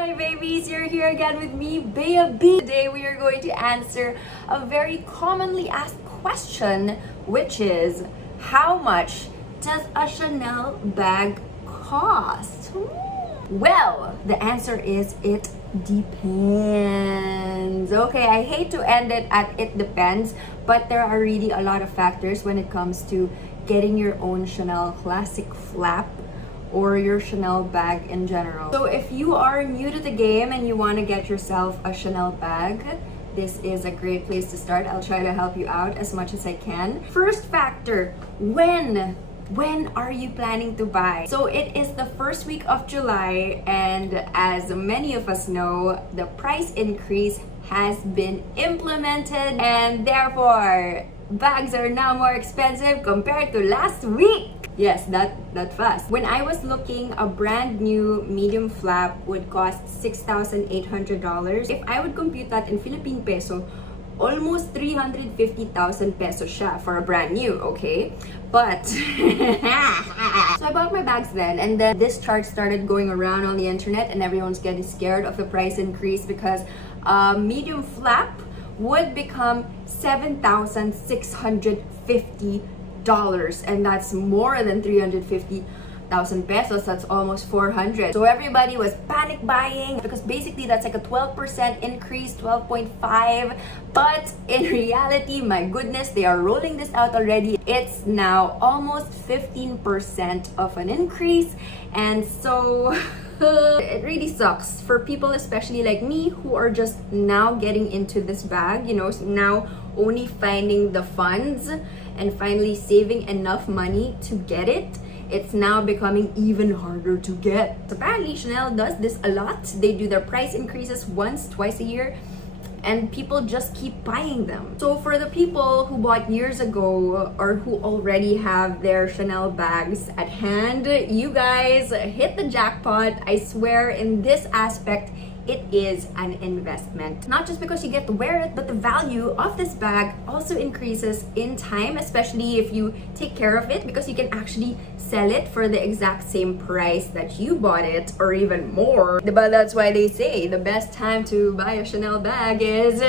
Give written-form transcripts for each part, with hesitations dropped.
my babies, you're here again with me, Bea B. Today we are going to answer a very commonly asked question, which is, how much does a Chanel bag cost? Well, the answer is it depends. Okay, I hate to end it at it depends, but there are really a lot of factors when it comes to getting your own Chanel classic flap or your Chanel bag in general. So if you are new to the game and you want to get yourself a Chanel bag, this is a great place to start. I'll try to help you out as much as I can. First factor, when are you planning to buy? So it is the first week of July, and as many of us know, the price increase has been implemented, and therefore bags are now more expensive compared to last week. Yes, that fast. When I was looking, a brand new medium flap would cost $6,800. If I would compute that in Philippine peso, almost 350,000 pesos siya for a brand new, okay? But so I bought my bags then, and then this chart started going around on the internet, and everyone's getting scared of the price increase because medium flap would become $7,650, and that's more than 350,000 pesos. That's almost 400. So everybody was panic buying because basically that's like a 12% increase, 12.5. But in reality, my goodness, they are rolling this out already. It's now almost 15% of an increase, and so it really sucks for people, especially like me, who are just now getting into this bag, you know, now only finding the funds and finally saving enough money to get it. It's now becoming even harder to get. Apparently, Chanel does this a lot. They do their price increases twice a year, and people just keep buying them. So for the people who bought years ago or who already have their Chanel bags at hand, you guys hit the jackpot. I swear, in this aspect, it is an investment. Not just because you get to wear it, but the value of this bag also increases in time, especially if you take care of it, because you can actually sell it for the exact same price that you bought it, or even more. But that's why they say the best time to buy a Chanel bag is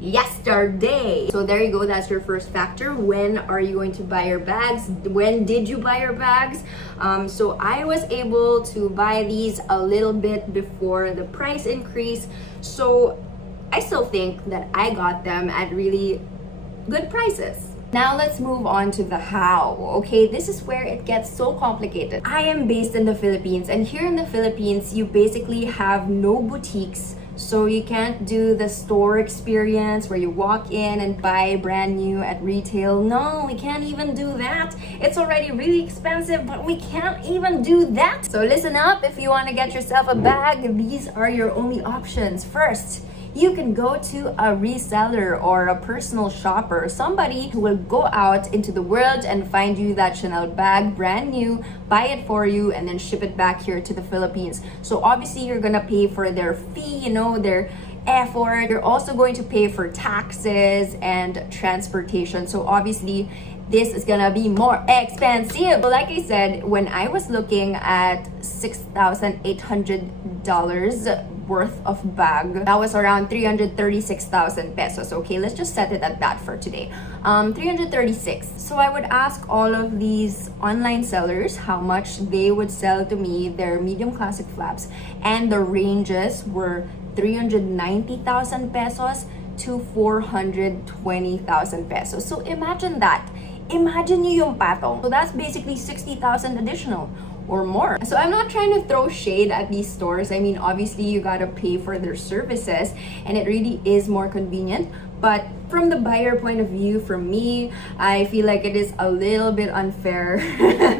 yesterday. So there you go, that's your first factor. When are you going to buy your bags? When did you buy your bags? So I was able to buy these a little bit before the price increase, so I still think that I got them at really good prices. Now let's move on to the how. Okay, this is where it gets so complicated. I am based in the Philippines, and here in the Philippines, you basically have no boutiques. So you can't do the store experience where you walk in and buy brand new at retail. No, we can't even do that. It's already really expensive, but we can't even do that. So listen up, if you want to get yourself a bag, these are your only options. First, you can go to a reseller or a personal shopper, somebody who will go out into the world and find you that Chanel bag brand new, buy it for you, and then ship it back here to the Philippines. So obviously you're gonna pay for their fee, you know, their effort. You're also going to pay for taxes and transportation. So obviously this is gonna be more expensive. So like I said, when I was looking at $6,800 worth of bag, that was around 336,000 pesos. Okay, let's just set it at that for today. 336. So I would ask all of these online sellers how much they would sell to me their medium classic flaps, and the ranges were 390,000 pesos to 420,000 pesos. So imagine that. Imagine nyo yung patong. So that's basically 60,000 additional or more. So I'm not trying to throw shade at these stores. I mean, obviously you gotta pay for their services, and it really is more convenient. But from the buyer point of view, from me, I feel like it is a little bit unfair.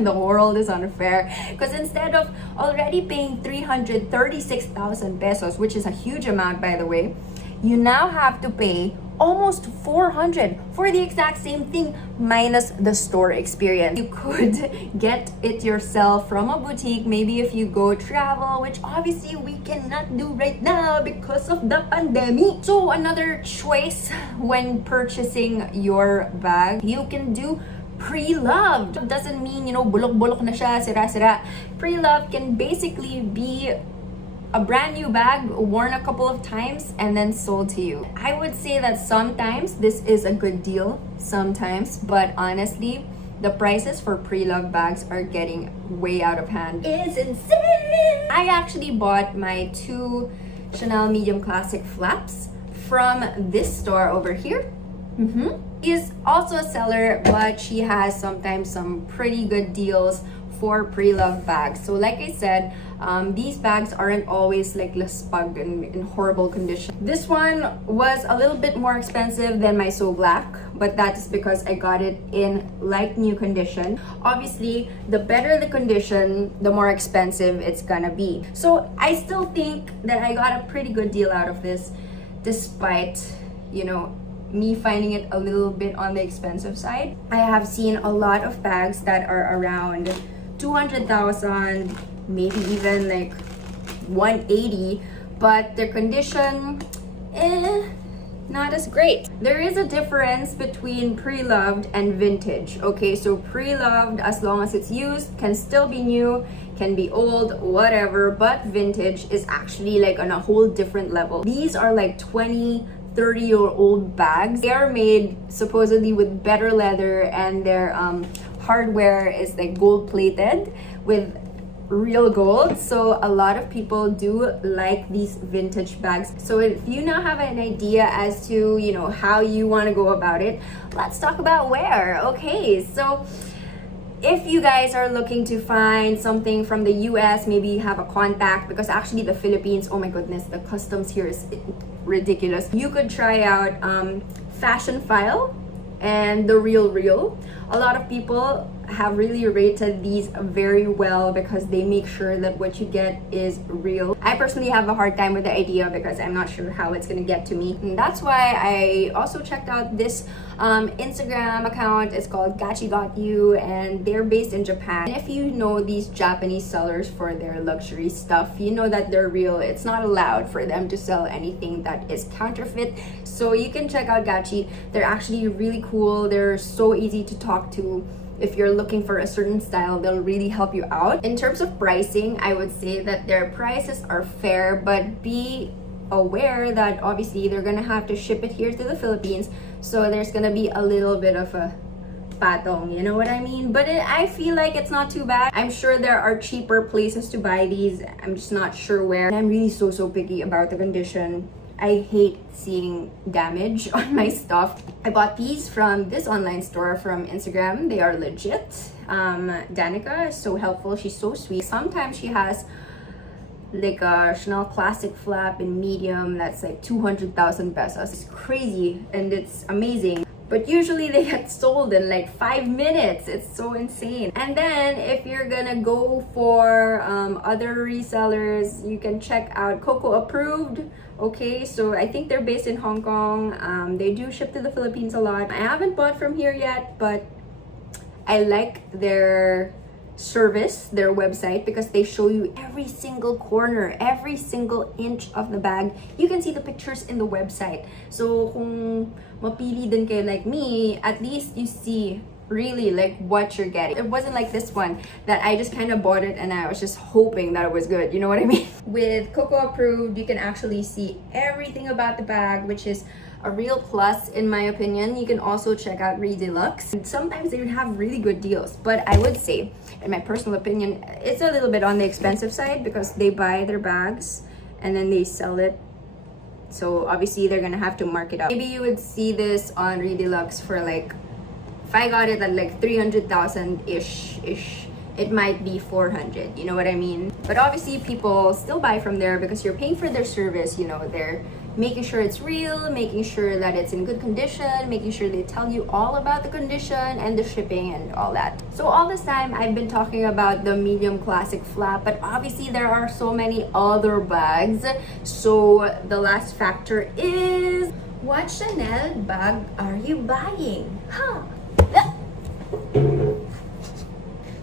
The world is unfair, because instead of already paying 336,000 pesos, which is a huge amount, by the way, you now have to pay almost 400 for the exact same thing minus the store experience. You could get it yourself from a boutique, maybe if you go travel, which obviously we cannot do right now because of the pandemic. So another choice when purchasing your bag, you can do pre-loved. Doesn't mean, you know, bulok-bulok na siya, sira-sira. Pre-loved can basically be a brand new bag worn a couple of times and then sold to you. I would say that sometimes this is a good deal, sometimes, but honestly, the prices for pre-loved bags are getting way out of hand. It's insane! I actually bought my 2 Chanel medium classic flaps from this store over here. She's also a seller, but she has sometimes some pretty good deals for pre-loved bags. So like I said, these bags aren't always like laspag and in horrible condition. This one was a little bit more expensive than my So Black, but that's because I got it in like new condition. Obviously, the better the condition, the more expensive it's gonna be. So I still think that I got a pretty good deal out of this, despite, you know, me finding it a little bit on the expensive side. I have seen a lot of bags that are around 200,000, maybe even like 180, but their condition, not as great. There is a difference between pre-loved and vintage. Okay, so pre-loved, as long as it's used, can still be new, can be old, whatever, but vintage is actually like on a whole different level. These are like 20-30-year-old bags. They are made supposedly with better leather, and their hardware is like gold plated with real gold. So a lot of people do like these vintage bags. So if you now have an idea as to, you know, how you want to go about it, let's talk about where. Okay, so if you guys are looking to find something from the US, maybe you have a contact, because actually the Philippines, oh my goodness, the customs here is ridiculous. You could try out Fashion File and The Real. A lot of people have really rated these very well because they make sure that what you get is real. I personally have a hard time with the idea because I'm not sure how it's gonna get to me. And that's why I also checked out this Instagram account. It's called Gachi Got You, and they're based in Japan. And if you know these Japanese sellers for their luxury stuff, you know that they're real. It's not allowed for them to sell anything that is counterfeit. So you can check out Gachi. They're actually really cool. They're so easy to talk to. If you're looking for a certain style, they'll really help you out. In terms of pricing, I would say that their prices are fair, but be aware that obviously they're gonna have to ship it here to the Philippines, so there's gonna be a little bit of a patong, you know what I mean? But I feel like it's not too bad. I'm sure there are cheaper places to buy these. I'm just not sure where. And I'm really so picky about the condition. I hate seeing damage on my stuff. I bought these from this online store from Instagram. They are legit. Danica is so helpful. She's so sweet. Sometimes she has like a Chanel classic flap in medium that's like 200,000 pesos. It's crazy and it's amazing. But usually they get sold in like 5 minutes. It's so insane. And then if you're gonna go for other resellers, you can check out Coco Approved. Okay, so I think they're based in Hong Kong. They do ship to the Philippines a lot. I haven't bought from here yet, but I like their service, their website, because they show you every single corner, every single inch of the bag. You can see the pictures in the website. So kung mapili din kayo like me, at least you see really like what you're getting. It wasn't like this one that I just kind of bought it and I was just hoping that it was good, you know what I mean? With Coco Approved, you can actually see everything about the bag, which is a real plus in my opinion. You can also check out Deluxe. Sometimes they have really good deals, but I would say, in my personal opinion, it's a little bit on the expensive side because they buy their bags and then they sell it. So obviously they're gonna have to mark it up. Maybe you would see this on Deluxe for like, if I got it at like 300,000-ish, it might be 400, you know what I mean? But obviously people still buy from there because you're paying for their service, you know, they're making sure it's real, making sure that it's in good condition, making sure they tell you all about the condition and the shipping and all that. So all this time I've been talking about the medium classic flap, but obviously there are so many other bags. So the last factor is, what Chanel bag are you buying? Huh?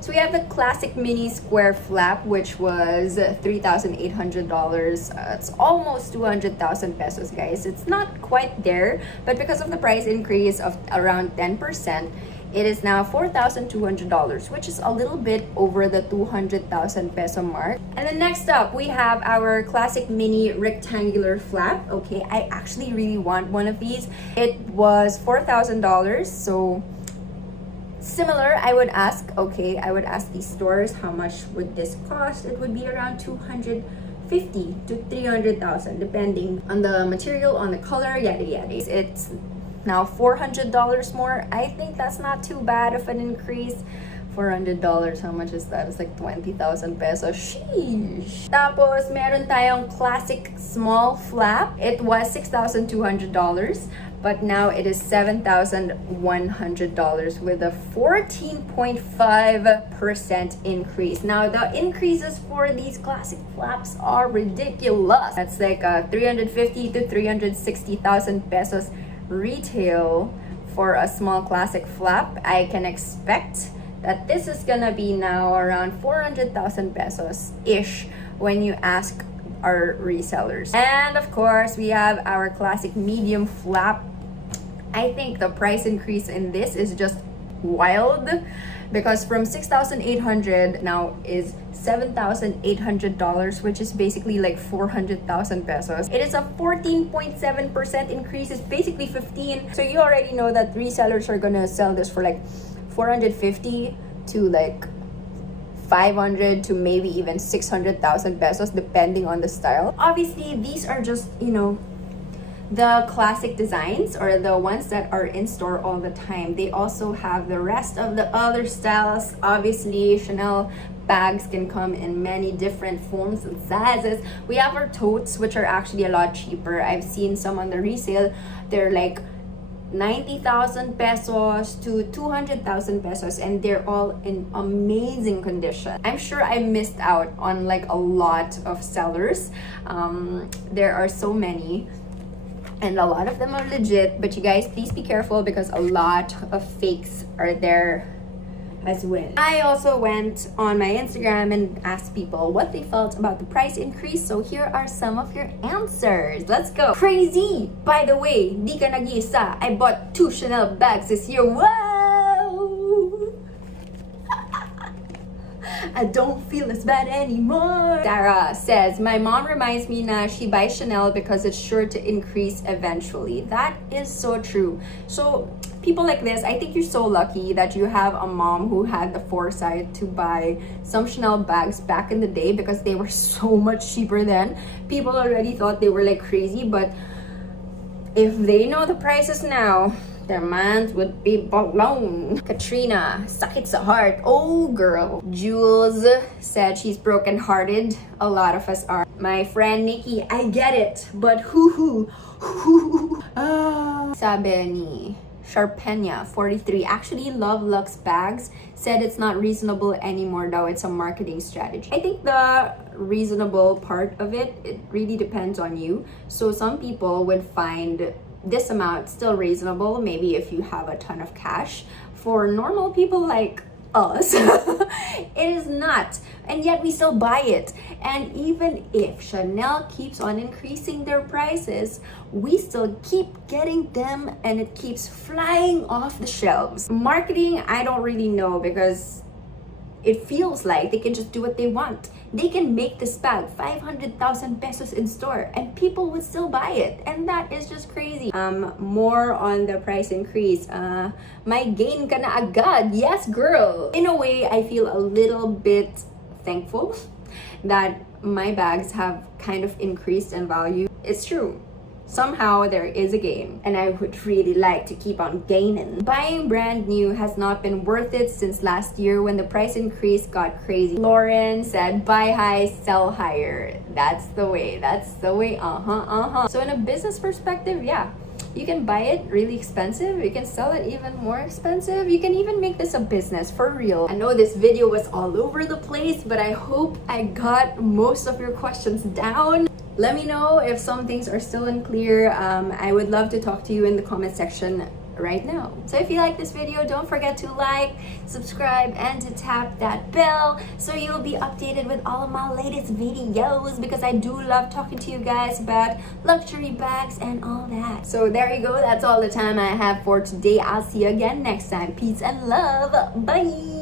So we have the classic mini square flap, which was $3,800. It's almost 200,000 pesos, guys. It's not quite there, but because of the price increase of around 10%, It is now $4,200, which is a little bit over the 200,000 peso mark. And then next up, we have our classic mini rectangular flap. Okay, I actually really want one of these. It was $4,000, so similar. I would ask these stores how much would this cost. It would be around 250 to 300,000 depending on the material, on the color, yada yada. It's now $400 more. I think that's not too bad of an increase. $400, how much is that? It's like 20,000 pesos. Sheesh. Tapos, meron tayong classic small flap. It was $6,200, but now it is $7,100 with a 14.5% increase. Now, the increases for these classic flaps are ridiculous. That's like 350 to 360,000 pesos retail for a small classic flap. I can expect that this is gonna be now around 400,000 pesos ish when you ask our resellers. And of course, we have our classic medium flap. I think the price increase in this is just wild, because from 6,800 now is $7,800, which is basically like 400,000 pesos. It is a 14.7% increase. It's basically 15. So you already know that resellers are gonna sell this for like 450 to like 500 to maybe even 600,000 pesos depending on the style. Obviously, these are just, you know, the classic designs or the ones that are in store all the time. They also have the rest of the other styles. Obviously, Chanel bags can come in many different forms and sizes. We have our totes, which are actually a lot cheaper. I've seen some on the resale. They're like 90,000 pesos to 200,000 pesos, and they're all in amazing condition. I'm sure I missed out on like a lot of sellers. There are so many, and a lot of them are legit, but you guys, please be careful because a lot of fakes are there as well. I also went on my Instagram and asked people what they felt about the price increase, so here are some of your answers. Let's go. Crazy! By the way, di ka nag-iisa. I bought 2 Chanel bags this year. Wow! I don't feel as bad anymore. Sarah says, my mom reminds me na she buys Chanel because it's sure to increase eventually. That is so true. So people like this, I think you're so lucky that you have a mom who had the foresight to buy some Chanel bags back in the day, because they were so much cheaper then. People already thought they were like crazy, but if they know the prices now, their minds would be blown. Katrina, sakit sa heart. Oh, girl. Jules said she's brokenhearted. A lot of us are. My friend Nikki, I get it, but hoo. Sabi ni Sharpenya, 43, actually Love Lux bags, said it's not reasonable anymore though. It's a marketing strategy. I think the reasonable part of it really depends on you. So some people would find this amount still reasonable, maybe if you have a ton of cash. For normal people like us, it is not, and yet we still buy it. And even if Chanel keeps on increasing their prices, we still keep getting them, and it keeps flying off the shelves. Marketing, I don't really know, because it feels like they can just do what they want. They can make this bag 500,000 pesos in store and people would still buy it, and that is just crazy. More on the price increase. May gain ka na agad. Yes, girl. In a way, I feel a little bit thankful that my bags have kind of increased in value. It's true. Somehow there is a gain, and I would really like to keep on gaining. Buying brand new has not been worth it since last year when the price increase got crazy. Lauren said, buy high, sell higher. That's the way. That's the way. So in a business perspective, yeah, you can buy it really expensive. You can sell it even more expensive. You can even make this a business for real. I know this video was all over the place, but I hope I got most of your questions down. Let me know if some things are still unclear. I would love to talk to you in the comment section right now. So if you like this video, don't forget to like, subscribe, and to tap that bell so you'll be updated with all of my latest videos, because I do love talking to you guys about luxury bags and all that. So there you go. That's all the time I have for today. I'll see you again next time. Peace and love. Bye.